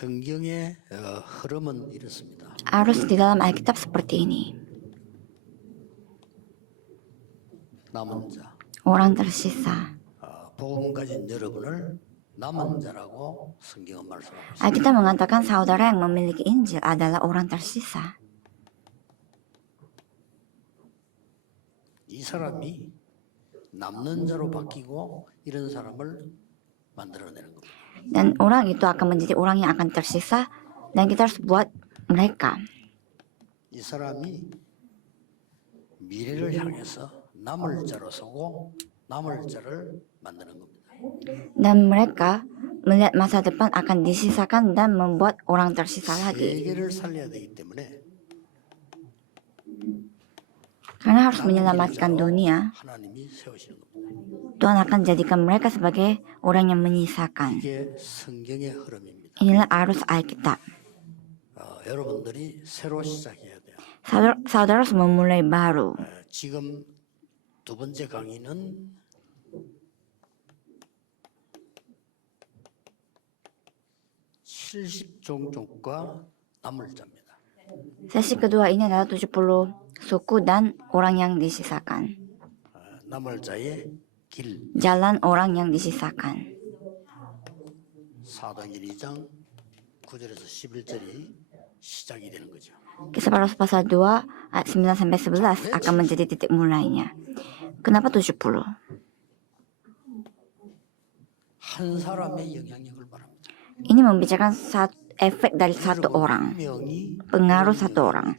성경의 흐름은 이렇습니다. Arus di dalam Alkitab seperti ini. 남은 자, Orang tersisa. 복음 가진 여러분을 남은 자라고 성경은 말씀하고 있습니다. Alkitab mengatakan saudara yang memiliki Injil adalah orang tersisa. 이 사람이 남는 자로 바뀌고 이런 사람을 만들어내는 겁니다. Dan orang itu akan menjadi orang yang akan tersisa dan kita harus buat mereka. 이 사람이 미래를 향해서 남을 자로 서고 남을 자를 만드는 겁니다. Dan mereka melihat masa depan akan disisakan dan membuat orang tersisa lagi. 세계를 살려야 되기 때문에 Karena harus menyelamatkan dunia, 하나님이 세우시는 겁니다. Tuhan akan jadikan mereka sebagai orang yang menyisakan. 이게 성경의 흐름입니다. Inilah arus Alkitab. 여러분들이 새로 시작해야 돼요. Saudara harus memulai baru. 지금 두 번째 강의는 칠십종족과 남을자입니다. Sesi kedua ini adalah 70 suku dan orang yang disisakan. 남을자의 길. Jalan orang yang disisakan. 사도행전 2장 9절에서 11절이 시작이 되는 거죠. Kisah para Rasul pasal 2 ayat 9 sampai 11 akan menjadi titik mulainya. Kenapa 70? 한 사람의 영향력을 말합니다. Ini membicarakan efek dari satu orang, pengaruh satu orang,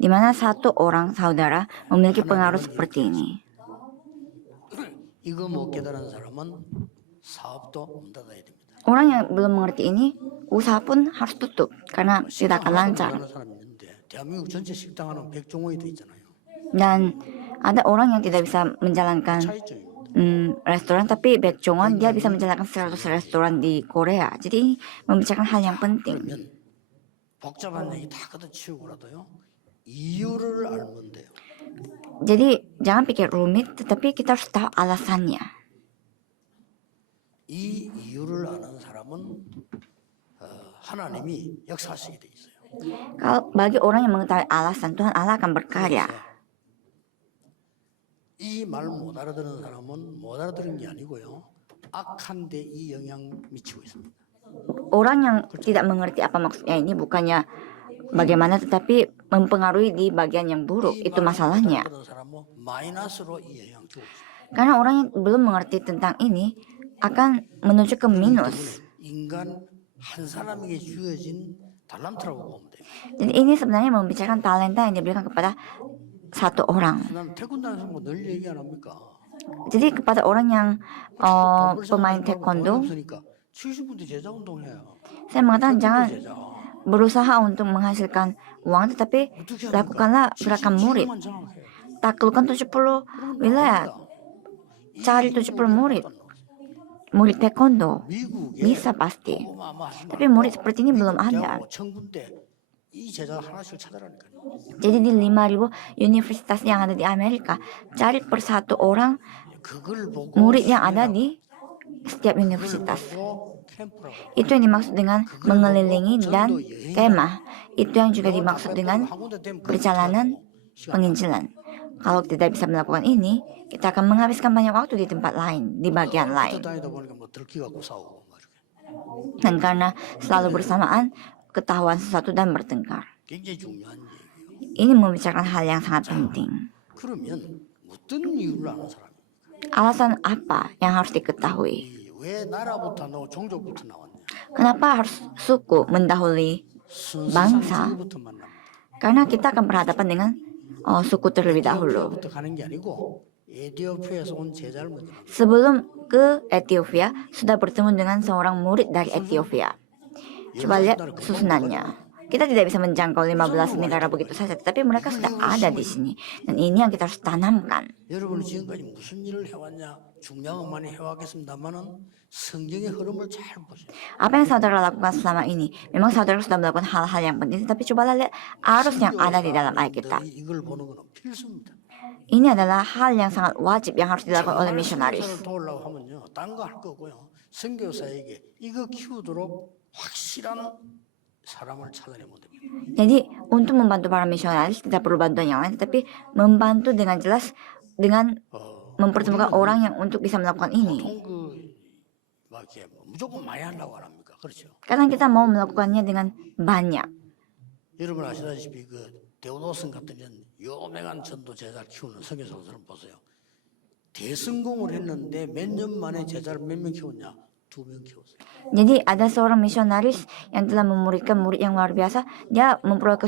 di mana satu orang saudara memiliki pengaruh seperti ini. 이거 못 깨달은 사람은 사업도 문 닫아야 됩니다. Orang yang belum mengerti ini, usaha pun harus tutup karena tidak akan lancar. 대한민국 전체 식당 하는 백종원이 돼 있잖아요. Dan ada orang yang tidak bisa menjalankan restoran, tapi Baek Jong-won dia bisa menjalankan 100 restoran di Korea. Jadi ini membicarakan hal yang penting. 복잡한 얘기 다 걷어치우고라도요. 이유를 알면 돼요. Jadi jangan pikir rumit, tetapi kita harus tahu alasannya. 이 이유를 아는 사람은 하나님이 역사하시게 돼 있어요. Kalau bagi orang yang mengetahui alasan, Tuhan Allah akan berkarya. 이 말 못 알아듣는 사람은 못 알아들은 게 아니고요. 악한 데 이 영향 미치고 있습니다. Orang yang tidak mengerti apa maksudnya ini bukannya bagaimana, tetapi mempengaruhi di bagian yang buruk. Itu masalahnya. Karena orang yang belum mengerti tentang ini akan menuju ke minus. Jadi ini sebenarnya membicarakan talenta yang diberikan kepada satu orang. Jadi kepada orang yang pemain taekwondo, saya mengatakan jangan berusaha untuk menghasilkan uang, tetapi lakukanlah gerakan murid. Taklukkan 70 wilayah, cari 70 murid taekwondo, bisa pasti. Tapi murid seperti ini belum ada. Jadi di 5.000 universitas yang ada di Amerika, cari per satu orang murid yang ada di setiap universitas. Itu yang dimaksud dengan mengelilingi dan kemah. Itu yang juga dimaksud dengan perjalanan penginjilan. Kalau tidak bisa melakukan ini, kita akan menghabiskan banyak waktu di tempat lain, di bagian lain. Dan karena selalu bersamaan, ketahuan sesuatu dan bertengkar. Ini membicarakan hal yang sangat penting. Alasan apa yang harus diketahui? Kenapa harus suku mendahului bangsa? Karena kita akan berhadapan dengan suku terlebih dahulu. Sebelum ke Ethiopia, sudah bertemu dengan seorang murid dari Ethiopia. Coba lihat susunannya. Kita tidak bisa menjangkau 15 negara begitu saja, tetapi mereka sudah ada di sini. Dan ini yang kita harus tanamkan. Apa yang saudara lakukan selama ini? Memang saudara sudah melakukan hal-hal yang penting, tapi cobalah lihat arus yang ada di dalam Alkitab. Ini adalah hal yang sangat wajib yang harus dilakukan oleh misionaris. 확실한 사람을 찾아내면 됩니다. Jadi untuk membantu para misionaris tidak perlu bantuan yang lain, tetapi membantu dengan jelas dengan mempertemukan orang yang untuk bisa melakukan ini. 보통 막 이렇게 무조건 많이 하려고 안 합니까? 그렇죠. Karena kita mau melakukannya dengan banyak. 여러분 아시다시피 그 데오도슨 같은 이런 유명한 전도 제자를 키우는 선교사를 보세요. 대성공을 했는데 몇 년 만에 제자를 몇 명 키웠냐? 2명 키웠어요. Jadi ada seorang misionaris yang telah memuridkan murid yang luar biasa. Dia memperoleh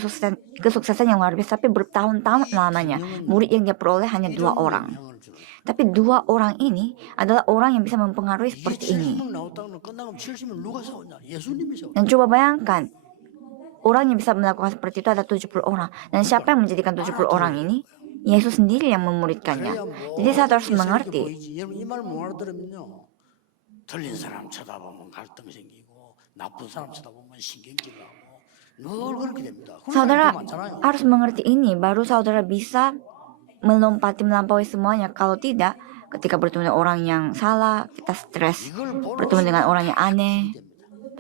kesuksesan yang luar biasa, tapi bertahun-tahun lamanya. Murid yang dia peroleh hanya 2 orang. 영향을 주는. Tapi 2 orang ini adalah orang yang bisa mempengaruhi 이게 seperti ini. 70명 나왔다고 끝나면 70명 누가 세웠냐? 예수님이 세웠냐? Dan coba bayangkan, orang yang bisa melakukan seperti itu ada 70 orang. Dan siapa yang menjadikan 70 orang ini? Yesus sendiri yang memuridkannya. Jadi saya harus mengerti. 여러분 이 말 못 알아들으면요. 틀린 사람 쳐다보면 갈등 생기고 나쁜 사람 쳐다보면 신경질 나고 늘 그렇게 됩니다. Saudara 많잖아요. harus mengerti ini, baru saudara bisa melampaui semuanya. Kalau tidak, ketika bertemu dengan orang yang salah, kita stres. Bertemu dengan orang yang aneh,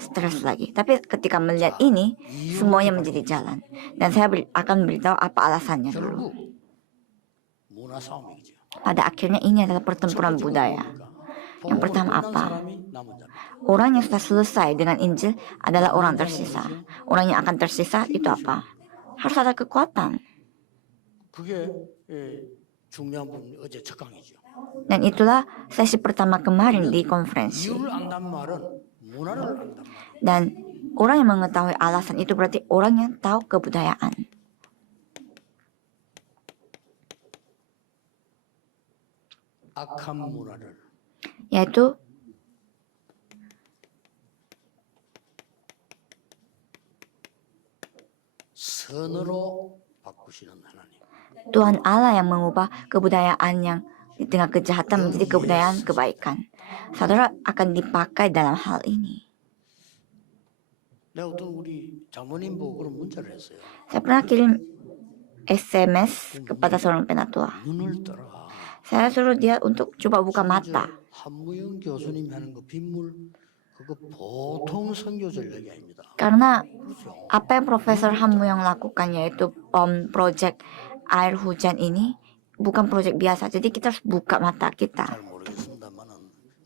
stres lagi. Tapi ketika melihat ini, semuanya menjadi jalan. Dan saya akan beritahu apa alasannya dulu. 결국 문화 싸움이죠. Pada akhirnya ini adalah pertempuran budaya. Yang pertama apa? 사람이 남은 자입니다. Orang yang sudah selesai dengan Injil adalah orang tersisa. Orang yang akan tersisa itu apa? Harus ada kekuatan. 그게 중요한 부분 어제 첫 강의죠. Dan itulah sesi pertama kemarin di konferensi. 이유를 안다는 말은 문화를 안다는 말. Dan orang yang mengetahui alasan itu berarti orang yang tahu kebudayaan. 악한 문화를 Yaitu 선으로 바꾸시는 하나님. Tuhan Allah yang mengubah kebudayaan yang di tengah kejahatan menjadi kebudayaan kebaikan. Saudara akan dipakai dalam hal ini. 내가 어떤 우리 자모님 보고 그런 문자를 했어요. Saya pernah kirim SMS kepada seorang penatua. 눈을 떠라. Saya suruh dia untuk coba buka mata. 한무영 교수님이 하는 그 빗물 그거 보통 선교 전략이 아닙니다. Karena 그렇죠. apa yang Profesor Hamu yang lakukan yaitu project air hujan ini bukan project biasa. Jadi kita harus buka mata kita. 잘 모르겠습니다만은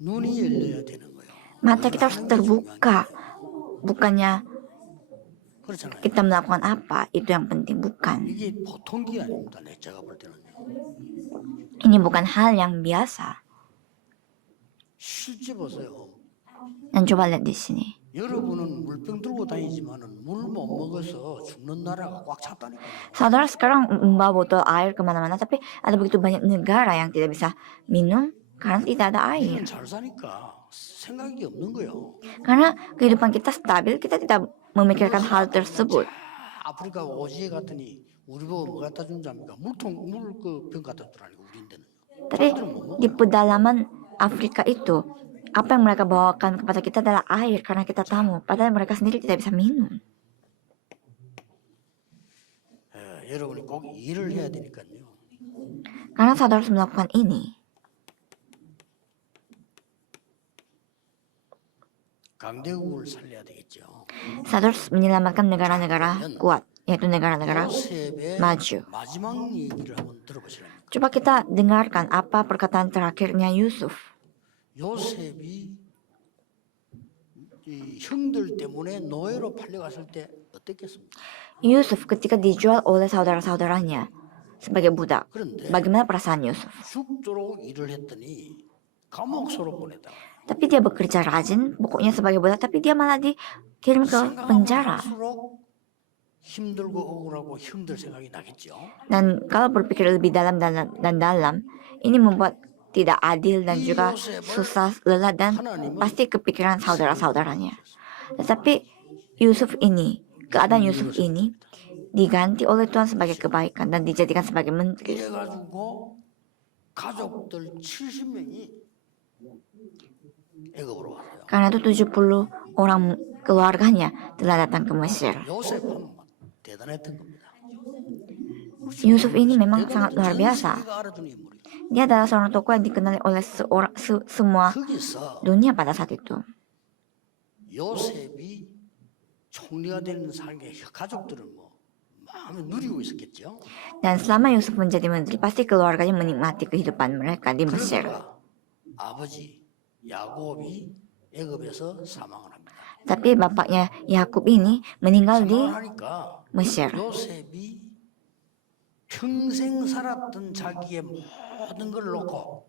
눈이 열려야 되는 거예요. Mata kita harus terbuka. Bukannya 그렇잖아요. kita melakukan apa, itu yang penting. Bukan. 이게 보통 게 아닙니다. 제가 볼 때는요. Ini bukan hal yang biasa. 실제 보세요. Dan coba lihat di sini. 여러분은 물병 들고 다니지만은 물 못 먹어서 죽는 나라가 꽉 찼다니까요. Saudara sekarang membawa botol air kemana-mana, tapi ada begitu banyak negara yang tidak bisa minum karena tidak ada air. 잘 사니까 생각이 없는 거예요. Karena kehidupan kita stabil, kita tidak memikirkan hal tersebut. 아프리카 오지에 갔더니 우리 보고 뭐 갖다 준 잡니까? 물병 갖다 주라니까 우리인데는. Tapi di pedalaman Afrika itu, apa yang mereka bawakan kepada kita adalah air karena kita tamu. Padahal mereka sendiri tidak bisa minum. 여러분이 꼭 일을 해야 되니까요. Karena saudara harus melakukan ini. 강대국을 살려야 되겠죠. Saudara harus menyelamatkan negara-negara kuat, yaitu negara-negara 요셉의 maju. 마지막 얘기를 한번 들어보시라면 Coba kita dengarkan apa perkataan terakhirnya Yusuf. 요셉이 이 형들 때문에 노예로 팔려갔을 때 어땠겠습니까? Yusuf ketika dijual oleh saudara-saudaranya sebagai budak. 그런데 Bagaimana perasaan Yusuf? 죽도록 일을 했더니 감옥소로 보냈다. Tapi dia bekerja rajin, pokoknya sebagai budak, tapi dia malah dikirim ke penjara. 할수록 힘들고 억울하고 형들 생각이 나겠죠. Dan kalau berpikir lebih dalam dan dalam, ini membuat tidak adil dan juga susah, lelah, dan pasti kepikiran saudara-saudaranya. Tetapi Yusuf ini, keadaan Yusuf ini diganti oleh Tuhan sebagai kebaikan dan dijadikan sebagai menteri. 이래가지고 가족들 70명이 애굽으로 왔어요. Karena itu 70 orang keluarganya telah datang ke Mesir. 요셉은 대단했던 겁니다. Yusuf ini memang sangat luar 전 biasa. 세계가 알아주는 인물이에요. Dia adalah seorang tokoh yang dikenali oleh semua 거기서 dunia pada saat itu. 요셉이 총리가 되는 상의 가족들은 뭐 마음에 누리고 있었겠죠. Dan selama Yusuf menjadi menteri, pasti keluarganya menikmati kehidupan mereka di Mesir. 그러다가 아버지 야곱이 애굽에서 사망을 합니다. Tapi bapaknya Yakub ini meninggal di 사망을 하니까 Mesir. 요셉이 평생 살았던 자기의 모든 걸 놓고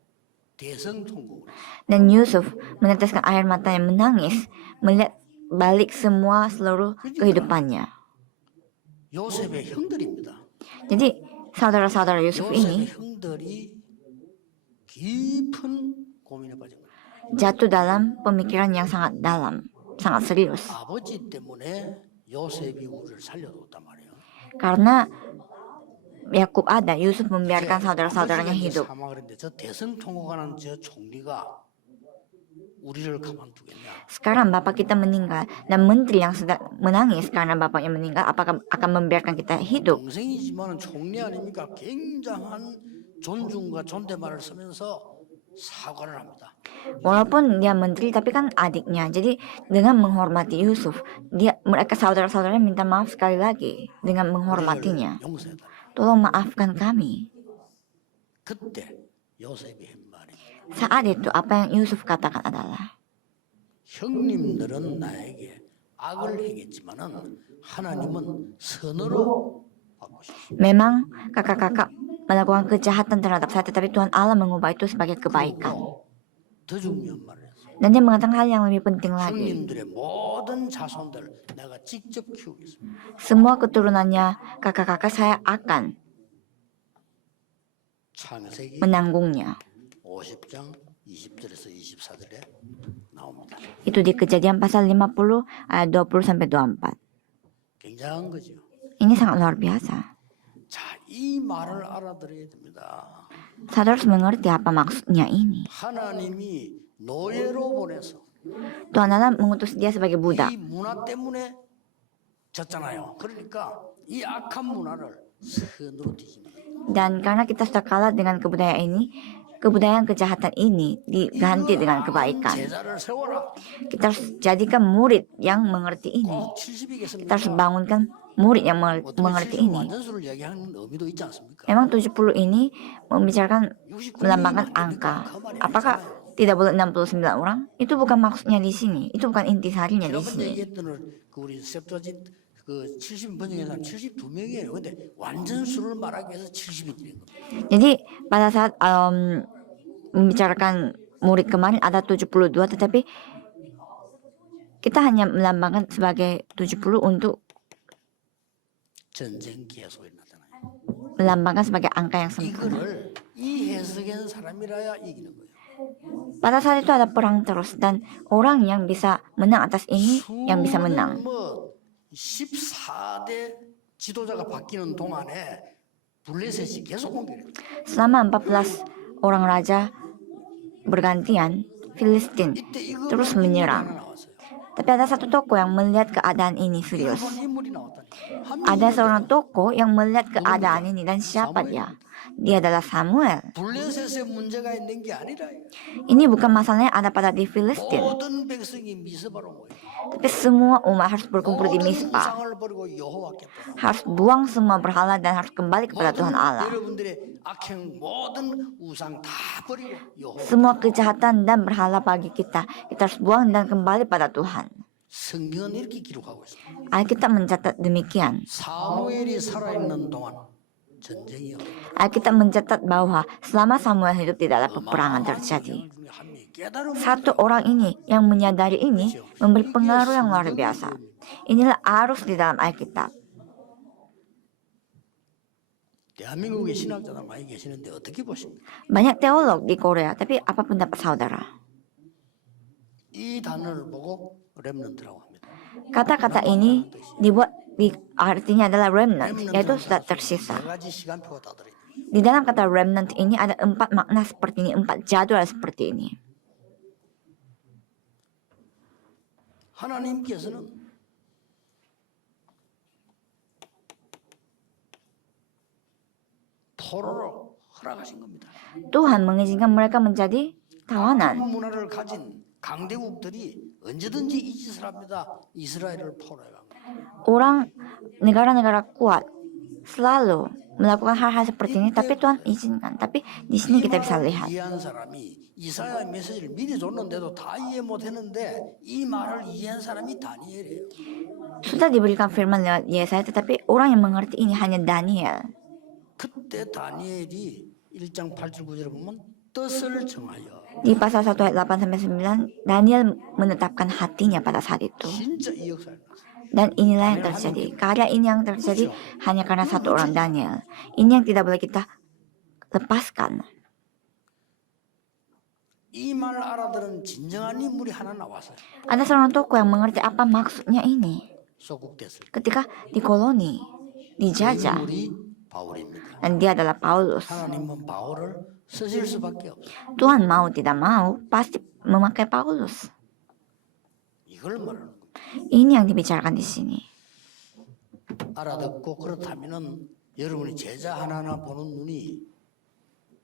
대성통곡을 했어요. Dan Yusuf meneteskan air matanya menangis melihat balik semua seluruh kehidupannya. 요셉의 형들입니다. Jadi saudara-saudara Yusuf 요셉의 ini 형들이 깊은 고민에 빠진 거예요. jatuh dalam pemikiran yang sangat dalam, sangat serius. 아버지 때문에 요셉이 우리를 살려줬단 말이에요. Karena Yakub ada, Yusuf membiarkan saudara-saudaranya 아버지가 이제 hidup. 사망을 했는데 저 대성통곡하는 저 총리가 우리를 가만두겠냐? Sekarang bapak kita meninggal dan menteri yang sedang menangis karena bapaknya meninggal, apakah akan membiarkan kita hidup? 동생이지만 총리 아닙니까? 굉장한 존중과 존댓말을 쓰면서 사과를 합니다. Walaupun dia menteri tapi kan adiknya. Jadi dengan menghormati Yusuf, mereka saudara-saudaranya minta maaf sekali lagi dengan menghormatinya. 우리를 용서해달라. Tolong maafkan kami. 그때 요셉이 한 말이 Saat itu apa yang Yusuf katakan adalah, 형님들은 나에게 악을 행했지만은 하나님은 선으로 바꾸셨습니다. memang kakak-kakak melakukan kejahatan terhadap saya, tetapi Tuhan Allah mengubah itu sebagai kebaikan. 더 중요한 말을 했어요. Dan dia mengatakan hal yang lebih penting lagi. 형님들의 모든 자손들 내가 직접 키우겠습니다. Semua keturunannya kakak-kakak saya akan 창세기 menanggungnya. 50장 20절에서 24절에 나옵니다. Itu di Kejadian pasal 50 ayat 20 sampai 24. 굉장한 거죠. Ini sangat luar biasa. 자, 이 말을 알아들어야 됩니다. Saudara harus mengerti apa maksudnya ini. 하나님이 노예로 보내서 Tuhan Allah mengutus dia sebagai budak. 이 문화 때문에 졌잖아요. 그러니까 이 악한 문화를 선으로 뒤집는 거예요. Dan karena kita sudah kalah dengan kebudayaan ini, kebudayaan kejahatan ini diganti dengan kebaikan. 제자를 세워라. Kita harus jadikan murid yang mengerti ini. 꼭 70이겠습니까? Kita harus bangunkan murid yang mengerti ini. 완전수를 얘기하는 의미도 있지 않습니까? Memang 70 ini membicarakan melambangkan angka. Apakah tidak boleh 69 orang? Itu bukan maksudnya di sini. Itu bukan intisarinya di 지난번 sini. 얘기했던 그 우리 셉터진 그 70 번역의 사람 72명이에요. 근데 완전 수를 말하기 위해서 70이 드린 겁니다. Jadi pada saat membicarakan murid kemarin ada 72, tetapi kita hanya melambangkan sebagai 70 untuk 전쟁기에 소리 나잖아요. melambangkan sebagai angka yang sempurna. 이거를 이해석한 사람이라야 이기는 거예요. Pada saat itu ada perang terus dan orang yang bisa menang atas ini yang bisa menang. 뭐 14대 지도자가 바뀌는 동안에 블레셋이 계속 공격해요. Selama 14 orang raja bergantian, Filistin 이때 이거 terus 인물이 menyerang. 하나 나왔어요. Tapi ada satu tokoh yang melihat keadaan ini serius. 한 인물이 나왔다니까. 한 Ada 명이 seorang tokoh yang melihat keadaan ini dan siapa dia? Dia adalah Samuel. 블레셋에 문제가 있는 게 아니라 Ini bukan masalahnya ada pada di Filistin, 모든 백성이 미스바로 모여. tapi semua umat harus berkumpul di 모든 Mispa. 우상을 버리고 여호와께 Harus buang semua berhala dan harus kembali kepada Tuhan Allah. 여러분들의 악행 모든 우상 다 버리고 여호와. Semua kejahatan dan berhala bagi kita harus buang dan kembali pada Tuhan. 성경은 이렇게 기록하고 있습니다. Alkitab mencatat demikian. 사무엘이 살아있는 동안 전쟁이요. Alkitab mencatat bahwa selama Samuel hidup tidak ada peperangan terjadi. Satu orang ini yang menyadari ini memberi pengaruh yang luar biasa. Inilah arus di dalam Alkitab. 대한민국에 신학자들 많이 계시는데 어떻게 보십니까? Banyak teolog di Korea, tapi apa pendapat saudara? 이 단어를 보고 렘넌트라고 합니다. Kata-kata ini dibuat artinya adalah remnant, yaitu sudah tersisa. 네 가지 시간표가 다 들어있습니다. Di dalam kata remnant ini ada 4 makna seperti ini, 4 jadwal seperti ini. 하나님께서는 포로로 허락하신 겁니다. Tuhan mengizinkan mereka menjadi tawanan. 문화를 가진 강대국들이 언제든지 이 짓을 합니다. 이스라엘을 포로해 갑니다. orang negara-negara kuat selalu melakukan hal-hal seperti ini, tapi Tuhan izinkan. Tapi di sini kita bisa lihat. 이해한 사람이 이사야 메시지를 미리 줬는데도 다 이해 못했는데 이 말을 이해한 사람이 다니엘이에요. Sudah diberikan firman lewat Yesaya, tetapi orang yang mengerti ini hanya Daniel. 그때 다니엘이 1장 8절 9절에 보면 뜻을 정하여 Di pasal 1 ayat 8-9, Daniel menetapkan hatinya pada saat itu. 진짜 이 역사를 났어요. Dan inilah yang terjadi. Karya ini yang terjadi hanya karena satu orang, Daniel. Ini yang tidak boleh kita lepaskan. 이 말 알아들은 진정한 인물이 하나 나왔어요. Ada seorang tokoh yang mengerti apa maksudnya ini. 소국됐을 때. Ketika di koloni, dijajah, 인물이 바울입니다. dan dia adalah Paulus. 하나님은 바울을 쓰실 수밖에 없어요. Tuhan mau tidak mau pasti memakai Paulus. 이걸 말하는 거예요. Ini yang dibicarakan di sini. 알아듣고 그렇다면은 여러분이 제자 하나하나 보는 눈이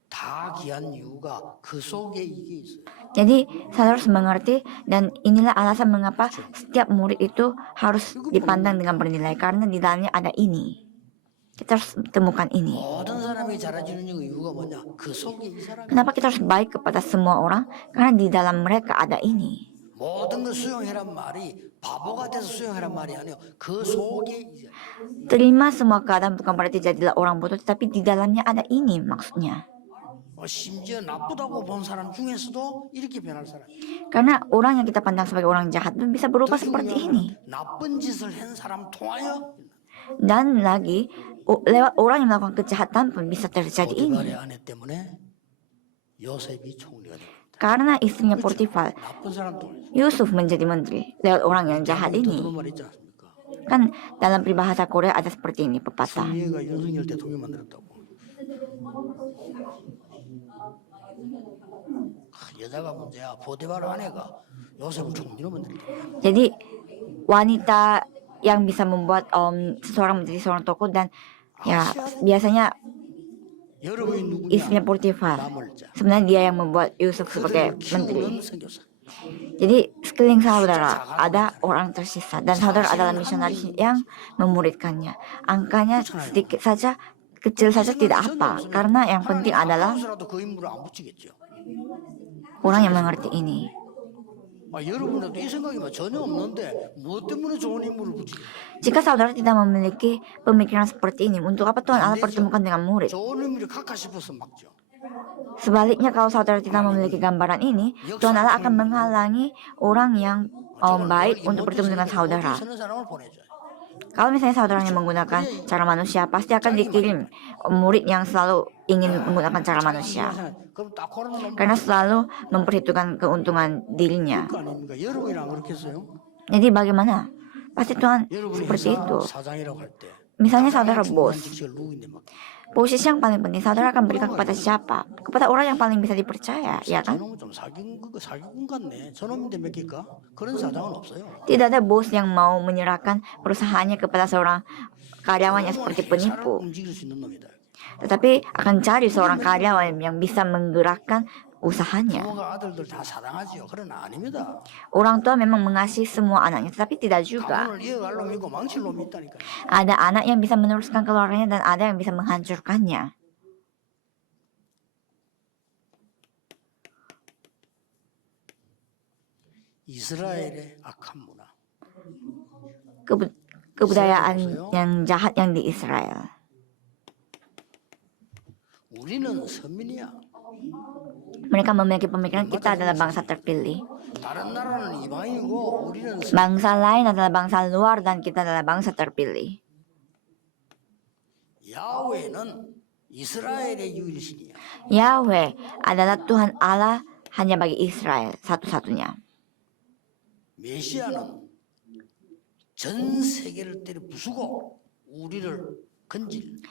다 귀한 이유가 그 속에 이게 있어요. Jadi saya harus mengerti, dan inilah alasan mengapa setiap murid itu harus dipandang dengan bernilai, karena di dalamnya ada ini. Kita harus temukan ini. 모든 사람이 잘해주는 이유가 뭐냐? 그 속에 이 사람이 Kenapa kita harus baik kepada semua orang? Karena di dalam mereka ada ini. 모든 걸 수용해란 말이 바보가 돼서 수용해란 말이 아니에요. 그 속에 이 사람이. Terima semua keadaan bukan berarti jadilah orang bodoh, tetapi di dalamnya ada ini maksudnya. 심지어 나쁘다고 본 사람 중에서도 이렇게 변할 사람. Karena orang yang kita pandang sebagai orang jahat pun bisa berubah 더 seperti 중요한 ini. 나쁜 짓을 한 사람 통하여 Dan lagi, lewat orang yang melakukan kejahatan pun bisa terjadi 보디발의 ini. 아내 때문에 요셉이 총리가 됩니다. Karena istrinya Potifar, 나쁜 사람 통해서. Yusuf menjadi menteri lewat orang yang jahat 그런 ini. 말 있지 않습니까? Kan dalam peribahasa Korea ada seperti ini pepatah. 승리가 윤석열 대통령 만들었다고. 여자가 문제야. 보디발 아내가 요셉을 총리로 만들었다. Jadi wanita yang bisa membuat seseorang menjadi seorang tokoh, dan ya biasanya 여러분이 누구냐? istrinya Potifar. 남을 자. Sebenarnya dia yang membuat Yusuf sebagai 그들을 menteri. 키우는 선교사. Jadi sekeliling saudara ada orang tersisa, dan saudara adalah misionaris yang memuridkannya. Angkanya sedikit saja, kecil saja tidak apa, karena yang penting adalah 하나님께서라도 그 인물을 안 붙이겠죠. orang yang mengerti ini. 여러분에도 이 생각이 전혀 없는데 무엇 때문에 좋은 인물을 붙이겠죠? Jika saudara tidak memiliki pemikiran seperti ini, untuk apa Tuhan Allah pertemukan dengan murid? 좋은 인물이 각각 싶어서 막죠. Sebaliknya, kalau saudara tidak memiliki gambaran ini, Tuhan Allah akan menghalangi orang yang baik untuk bertemu dengan saudara. 쓰는 사람을 보내줘요. Kalau misalnya saudaranya menggunakan cara manusia, pasti akan dikirim murid yang selalu ingin menggunakan cara manusia. 그럼 딱 그런 놈 Karena selalu memperhitungkan keuntungan dirinya. 그 아닙니까? 여러분이 안 그렇겠어요? Jadi bagaimana? Pasti Tuhan 여러분이 seperti itu. 사장이라고 할 때. Misalnya saudara 중요한 bos, 직책을 누구인데 막. posisi yang paling penting saudara akan berikan kepada siapa? Kepada orang yang paling bisa dipercaya, ya kan? 저놈은 좀 사기꾼 같네. 저놈인데 맡길까? 그런 사장은 없어요. Tidak ada bos yang mau menyerahkan perusahaannya kepada seorang karyawannya seperti 회사를 penipu. 움직일 수 있는 놈이다. Tetapi akan cari seorang karyawan yang bisa menggerakkan usahanya. 부모가 아들들 다 사랑하지요. 그러나 아닙니다. Orang tua memang mengasihi semua anaknya, tetapi tidak juga. 가문을 이어갈 놈이 있고 망칠 놈이 있다니까. Ada anak yang bisa meneruskan keluarganya dan ada yang bisa menghancurkannya. 이스라엘의 악한 문화. Kebudayaan yang jahat yang di Israel. 우리는 선민이야. Mereka memiliki pemikiran kita adalah bangsa terpilih. 다른 나라는 이방인이고 우리는 Bangsa lain adalah bangsa luar dan kita adalah bangsa terpilih. 야훼는 이스라엘의 유일신이야. Yahweh adalah Tuhan Allah hanya bagi Israel, satu-satunya. 메시아는 전 세계를 때려 부수고 우리를 건질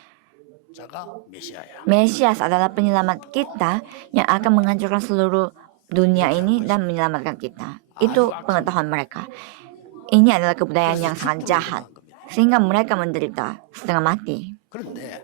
자가 메시아야. Mesias adalah penyelamat kita yang akan menghancurkan seluruh dunia ini dan menyelamatkan kita. Itu pengetahuan mereka. Ini adalah kebudayaan yang sangat jahat, sehingga mereka menderita setengah mati. 그런데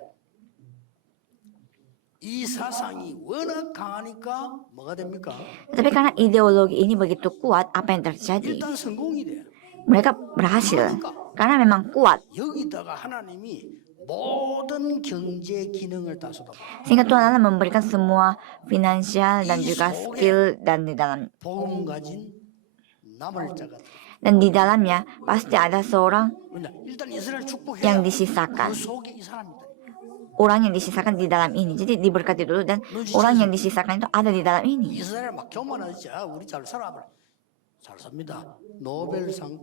이 사상이 워낙 강하니까 뭐가 됩니까? Tetapi karena ideologi ini begitu kuat, apa yang terjadi? 일단 성공이 돼. Mereka berhasil. Karena memang kuat. 여기다가 하나님이 모든 경제 기능을 다 쏟아. Sehingga Tuhan Allah memberikan semua finansial dan juga skill dan di dalam 복음 가진 남을 자가. dan di dalamnya pasti ada seorang 일단 이스라엘 축복해야 yang 그 disisakan. 속에 이 사람이다. Orang yang disisakan di dalam ini. Jadi diberkati dulu dan orang yang disisakan itu ada di dalam ini. 이스라엘 막 교만하지. 우리 잘 살아. 잘 삽니다. 노벨상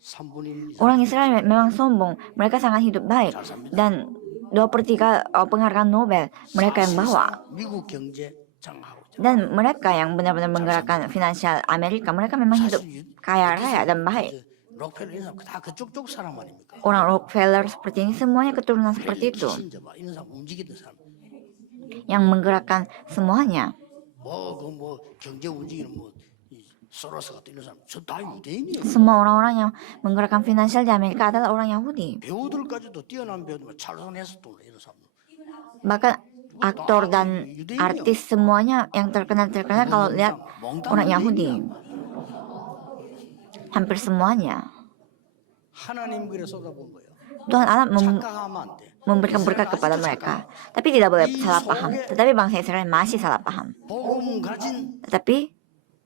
3분의 1 Orang Israel memang sombong. Mereka sangat hidup baik. Dan 2/3 penghargaan Nobel mereka yang bawa. 미국 경제 장하고. Dan mereka yang benar-benar menggerakkan finansial Amerika, mereka memang hidup kaya raya dan baik. 록펠러 이런 사람 다 그쪽 사람 아닙니까? Orang Rockefeller seperti ini semuanya keturunan seperti itu. 키신저바 이런 사람 움직이는 사람. Yang menggerakkan semuanya. 뭐 경제 움직이는 소로스 같은 이런 사람 저 다 유대인이에요. Semua orang-orang yang menggerakkan finansial di Amerika adalah orang Yahudi. 배우들까지도 뛰어난 배우들 찰슨 헤스턴 이런 사람. Bahkan aktor dan artis semuanya yang terkenal kalau lihat orang Yahudi. Hampir semuanya. 하나님 그래 쏟아본 거예요. Tuhan Allah 착각하면 안 돼. memberikan berkat kepada mereka. Tapi tidak boleh salah paham. Tetapi bangsa Israel masih salah paham. 복음 가진 Tetapi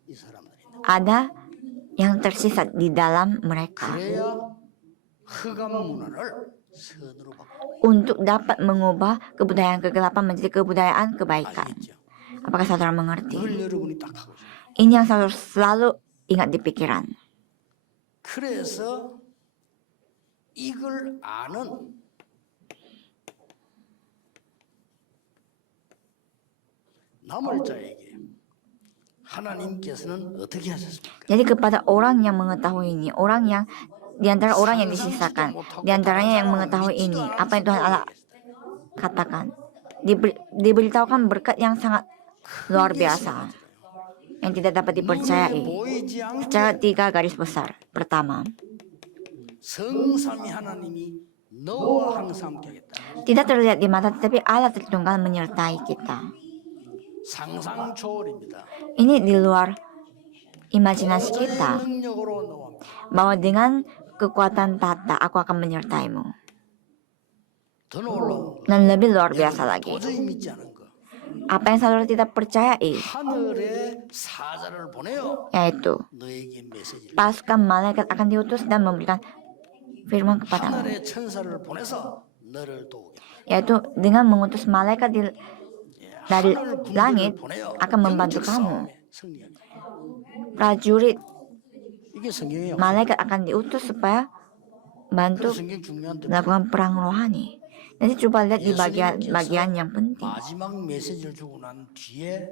이 사람들이. ada yang tersisa di dalam mereka 그래야 흑암 문화를 선으로 바꿔. untuk dapat mengubah kebudayaan kegelapan menjadi kebudayaan kebaikan. 알겠죠? Apakah saudara mengerti? 그걸 여러분이 딱 하고 있어요. Ini yang saudara selalu ingat di pikiran. 그래서 이걸 아는 남을 자에게 하나님께서는 어떻게 하셨습니까? Jadi kepada orang yang mengetahui ini, orang yang di antara orang yang disisakan, di antaranya yang mengetahui ini, apa yang Tuhan Allah katakan, diberitahukan berkat yang sangat luar biasa, yang tidak dapat dipercayai. 보이지 Secara 않게 3 garis besar. Pertama, 성삼위 하나님이 너와 항상 함께 하겠다. tidak terlihat di mata, tetapi Allah Tritunggal menyertai kita. 상상 초월입니다. Ini di luar imajinasi kita, 능력으로 너와 함께. bahwa dengan kekuatan tata aku akan menyertaimu. 더 놀라운 거. Dan lebih luar biasa lagi, 도저히 믿지 않은 거. apa yang saudara tidak percayai, 하늘에 사자를 보내요. yaitu 너에게 메시지를. pasukan malaikat akan diutus dan memberikan firman kepadamu, 하늘의 천사를 보내서 너를 도우겠다. yaitu dengan mengutus malaikat dari 하늘 군대를 langit 보내요. akan membantu 영적 kamu. 싸움에 승리하게. Prajurit 이게 성경이에요. malaikat akan diutus supaya bantu 성경 중요한데 melakukan perang rohani. Nanti coba lihat di bagian yang penting. 마지막 메시지를 주고 난 뒤에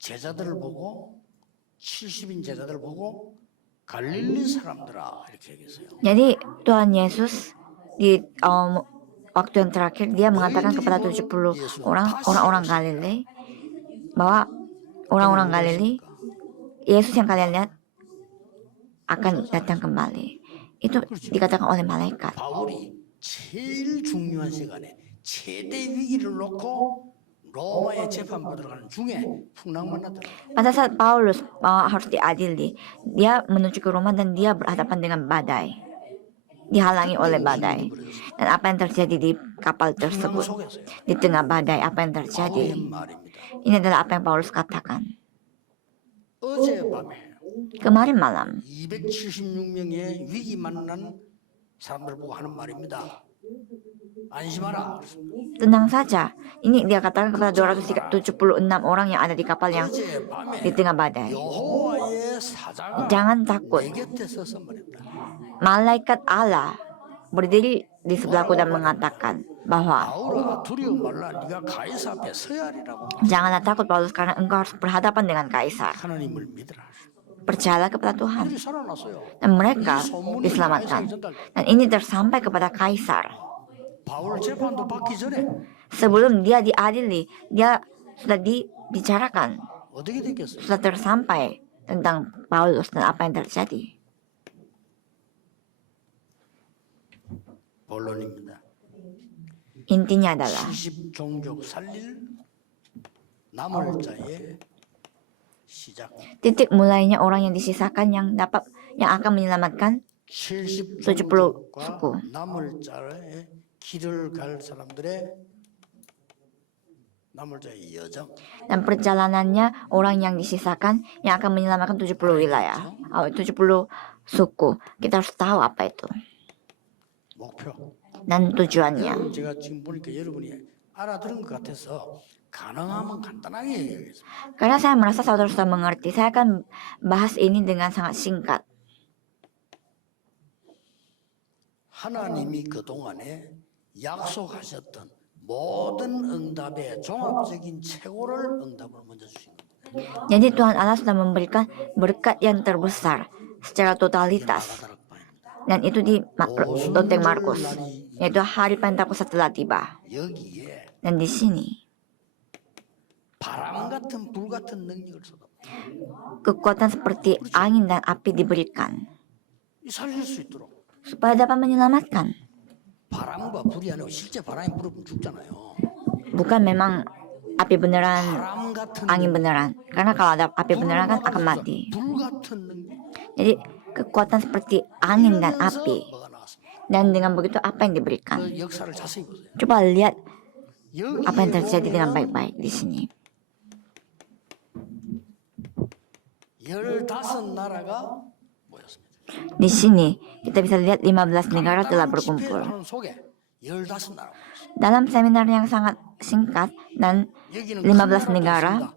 제자들을 보고 70인 제자들을 보고 갈릴리 사람들아 이렇게 얘기했어요. Jadi Tuhan Yesus di waktu yang terakhir dia mengatakan kepada 70 orang-orang Galilea bahwa orang-orang Galilea Yesus yang kalian lihat akan datang kembali. Itu dikatakan oleh malaikat. 바울이 제일 중요한 시간에 최대 위기를 놓고 로마에 재판받으러 가는 중에 풍랑 만났더라고요. Pada saat Paulus harus diadili, dia menuju ke Roma dan dia berhadapan dengan badai. Dihalangi oleh badai. Dan apa yang terjadi di kapal 풍랑 tersebut? 속에서요. Di tengah badai, apa yang terjadi? 바울의 말입니다. Ini adalah apa yang Paulus katakan. 어젯밤에 Kemarin malam, 276명의 위기 만난 사람들 보고 하는 말입니다. 안심하라. tenang saja. Ini dia katakan kepada 276 orang yang ada di kapal yang di 어젯밤에 tengah badai. 여호와의 사자가 Jangan takut. 내 곁에 서서 말했다. Malaikat Allah berdiri di sebelahku dan mengatakan bahwa 바울아 두려워 말라. 네가 가이사 앞에 서야 하리라고. janganlah takut Paulus karena engkau harus berhadapan dengan kaisar. 하나님을 믿으라. Percayalah kepada Tuhan. 그들이 살아났어요. Dan mereka diselamatkan. Dan ini tersampai kepada kaisar. 바울 재판도 받기 전에 Sebelum dia diadili, dia sudah dibicarakan, 어떻게 됐겠어요? sudah tersampai tentang Paulus dan apa yang terjadi. 본론입니다. Intinya adalah 70종족 살릴 남을 자의 시작. titik mulainya orang yang disisakan yang akan menyelamatkan 70 70 종족과 suku. 남을 자의 길을 갈 사람들의 남을 자의 여정. Dan perjalanannya orang yang disisakan yang akan menyelamatkan 70 wilayah. 70 suku. Kita harus tahu apa itu. 목표. Dan tujuannya. 여러분 제가 지금 보니까 여러분이 알아들은 것 같아서 가능하면 간단하게 얘기하겠습니다. Karena saya merasa saudara sudah mengerti, saya akan bahas ini dengan sangat singkat. 하나님이 그동안에 약속하셨던 모든 응답의 종합적인 최고를 응답을 먼저 주신 겁니다. Jadi Tuhan Allah sudah memberikan berkat yang terbesar secara totalitas. Dan itu di Lonteng Markus, yaitu hari Pentakosta telah tiba. 여기에 Dan di sini 바람 같은 불 같은 능력을 쏟아 kekuatan seperti angin dan api diberikan 살릴 수 있도록. supaya dapat menyelamatkan. 바람과 불이 아니고 실제 바람이 불으면 죽잖아요. Bukan memang api beneran, 바람 같은 angin beneran. Karena kalau ada api beneran kan akan mati. 불 같은 능력. Jadi kekuatan seperti angin dan 이러면서 api. 뭐가 나왔습니다. Dan dengan begitu apa yang diberikan? 그 역사를 자세히 보세요. Coba lihat 여기에 apa yang terjadi dengan 보면 baik-baik di sini. 15나라가 모였습니다. Di sini kita bisa lihat 15 negara telah 간단한 berkumpul. 집회하는 속에 15나라. Dalam seminar yang sangat singkat dan 여기는 15 negara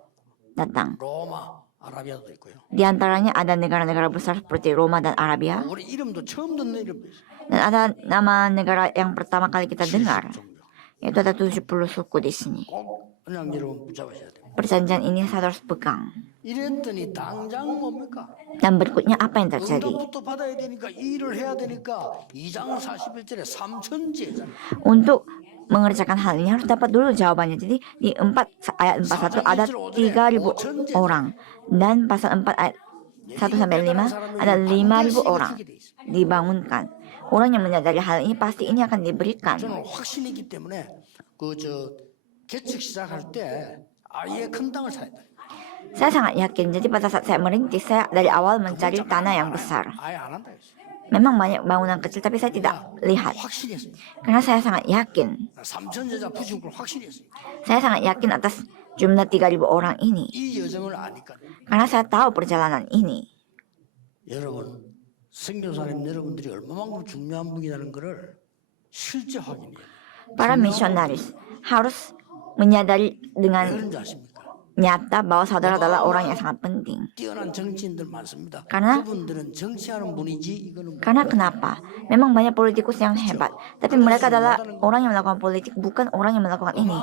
datang. 로마, 아라비아도 있고요. Di antaranya ada negara-negara besar seperti Roma dan Arabia. 우리 이름도 처음 듣는 이름도 있어요. Dan ada nama negara yang pertama kali kita dengar. 70 종교. Yaitu ada 70 suku di sini. 꼭 그냥 여러분 붙잡으셔야 돼요. Perjanjian ini saya harus pegang. 이랬더니 당장 뭡니까? Dan berikutnya apa yang terjadi? 응답부터 받아야 되니까 일을 해야 되니까 2장 41절에 삼천제잖아요. Untuk mengerjakan hal ini harus dapat dulu jawabannya. Jadi di ayat 41 ada 3.000 orang. Dan pasal 4 ayat 1 sampai 5 ada 5.000 orang dibangunkan. Orang yang menyadari hal ini pasti ini akan diberikan. 저는 확신이 있기 때문에 개척 시작할 때 아예 큰 땅을 사야 돼. Saya sangat yakin. Jadi pada saat saya merintis, saya dari awal mencari tanah yang besar. 아예 안 한다 했어요. Memang banyak bangunan kecil tapi saya tidak lihat. 확실히 했어요. Karena saya sangat yakin. 삼천제자 부신 걸 확실히 했어요. Saya sangat yakin atas jumlah 3.000 orang ini. 이 여정을 아니까. Karena saya tahu perjalanan ini. 여러분, 선교사님 여러분들이 얼마만큼 중요한 분이라는 것을 실제 확인해요. Para misionaris harus menyadari 왜 dengan 그런지 아십니까? nyata bahwa saudara adalah orang yang sangat penting. 뛰어난 정치인들 많습니다. Karena- 그분들은 정치하는 분이지 이거는 Karena kenapa? Memang banyak politikus yang hebat, tapi mereka adalah orang yang melakukan politik, bukan orang yang melakukan ini.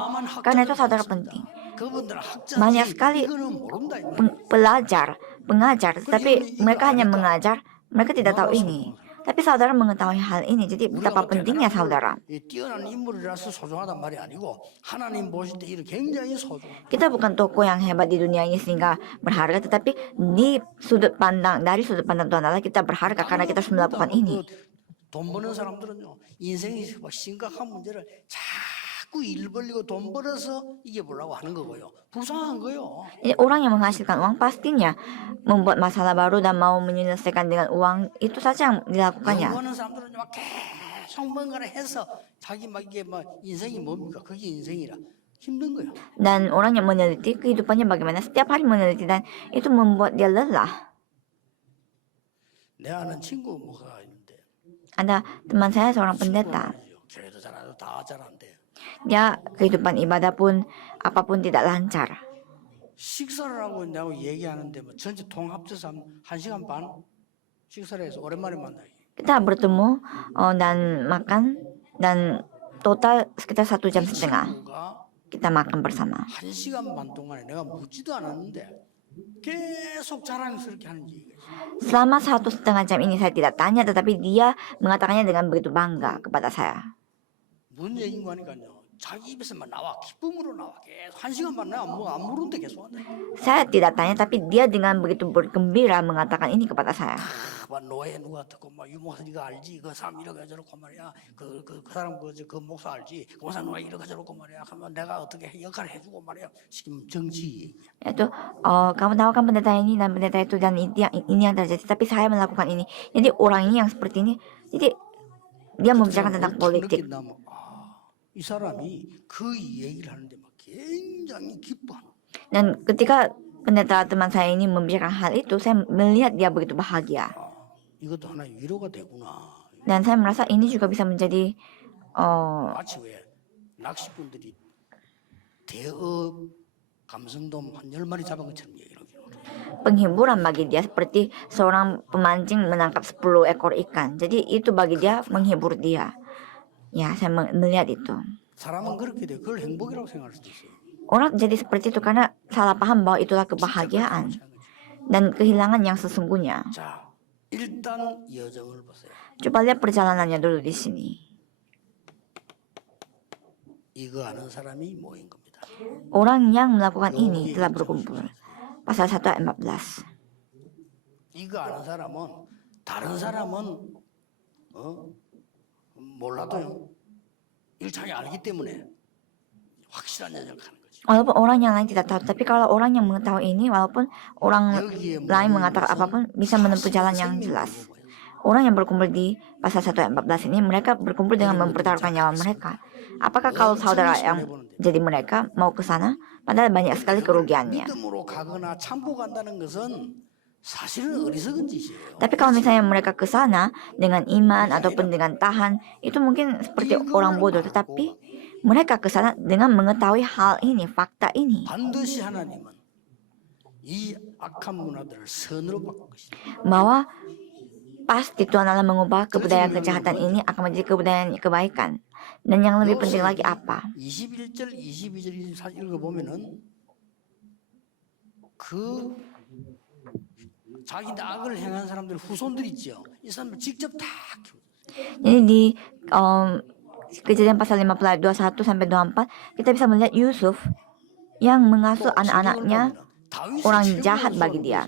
Karena itu saudara penting. 그분들은 학자지 banyak sekali 이거는 모른다. 이거. Pelajar, pengajar, tapi mereka hanya mengajar, mereka tidak tahu ini. Tapi saudara mengetahui hal ini, jadi betapa pentingnya saudara. 이 뛰어난 인물이라서 소중하단 말이 아니고 하나님 보실 때 이를 굉장히 소중합니다. Kita bukan tokoh yang hebat di dunia ini sehingga berharga, tetapi dari sudut pandang Tuhan Allah kita berharga karena kita harus melakukan ini. 돈 버는 사람들은요 인생이 막 심각한 문제를 자꾸 일 벌리고 돈 벌어서 이겨보려고 하는 거고요. 불쌍한 거요. Jadi orang yang menghasilkan uang pastinya membuat masalah baru dan mau menyelesaikan dengan uang itu saja yang dilakukannya. 연구하는 사람들은 막 계속 뭔가를 해서 자기 막 이게 막 인생이 뭡니까? 그게 인생이라 힘든 거예요. Dan orang yang meneliti kehidupannya bagaimana setiap hari meneliti dan itu membuat dia lelah. 내 아는 친구 뭐가 있는데 Ada teman saya seorang pendeta. 교회도 잘하고 다 잘한대. Dia kehidupan ibadah pun apapun tidak lancar. 식사를 하고 내가 얘기하는데 뭐 전체 통합해서 한 시간 반 식사를 해서 오랜만에 만나기. Kita bertemu dan makan dan total sekitar 1,5 jam 친구가 kita makan bersama. 한 시간 반 동안에 내가 묻지도 않았는데 계속 자랑스럽게 하는 얘기가 있어요. Selama 1,5 jam ini saya tidak tanya, tetapi dia mengatakannya dengan begitu bangga kepada saya. 뭔 얘기인가 하니까요. 자기 입에서만 나와 기쁨으로 나와 계속 1시간만 나와 뭐안 물은데 계속 한다. Saya tidak tanya, tapi dia dengan begitu bergembira mengatakan ini kepada saya. 막 노예 누가 듣고 막 유목사 네가 알지 그 사람 이렇게 저렇고 말이야 그 사람 그 목사 알지 그 목사 누가 이렇게 저렇고 말이야 하면 내가 어떻게 역할을 해주고 말이야 지금 정치 Yaitu, oh, kamu tahu kan pendeta ini dan pendeta itu dan ini yang terjadi, tapi saya melakukan ini. Jadi orang ini yang seperti ini, jadi dia membicarakan tentang politik. 느낀다면 이 사람이 그 얘기를 하는데 막 굉장히 기뻐하는. Dan ketika pendeta teman saya ini membicarakan hal itu, saya melihat dia begitu bahagia. 이것도 하나의 위로가 되구나. Dan saya merasa ini juga bisa menjadi 마치 왜 낚시꾼들이 대업 감성돔 한 10마리 잡은 것처럼 얘기를 하죠. penghiburan bagi dia, seperti seorang pemancing menangkap 10 ekor ikan. Jadi itu bagi dia menghibur dia. Ya, saya melihat itu. 사람은 그렇게 돼. 그걸 행복이라고 생각할 수도 있어요. Orang jadi seperti itu karena salah paham bahwa itulah kebahagiaan dan kehilangan yang sesungguhnya. 자, 일단 여정을 보세요. Coba lihat perjalanannya dulu di sini. 이거 아는 사람이 모인 겁니다. Orang yang melakukan ini telah berkumpul. Pasal 1 ayat 14. 이거 아는 사람은 다른 사람은 몰라도요. 일창이 알기 때문에 확실한 여정을 가는 거죠. Walaupun orang yang lain tidak tahu, tapi kalau orang yang mengetahui ini, walaupun orang lain mengatakan apapun, bisa menempuh jalan yang jelas. Orang yang berkumpul di pasal 1 ayat 14 ini, mereka berkumpul dengan mempertaruhkan nyawa mereka. Apakah kalau saudara yang jadi mereka mau ke sana, padahal banyak sekali kerugiannya. 믿음으로 가거나 참고 간다는 것은 사실은 어리석은 짓이에요. Tapi kalau misalnya mereka ke sana dengan iman ataupun dengan tahan, itu mungkin seperti orang bodoh. Tetapi mereka ke sana dengan mengetahui hal ini, fakta ini. 반드시 하나님은 이 악한 문화들을 선으로 바꿀 것이다. Bahwa pasti Tuhan Allah mengubah kebudayaan kejahatan ini akan menjadi kebudayaan kebaikan. Dan yang lebih penting lagi apa? 21절, 22절, 24절 읽어보면은 그 자기 악을 행한 사람들 후손들 있죠. 이 사람들 직접 다 키우죠. Jadi di Kejadian pasal 50 ayat 21 sampai 24 kita bisa melihat Yusuf yang mengasuh anak-anaknya orang jahat bagi dia.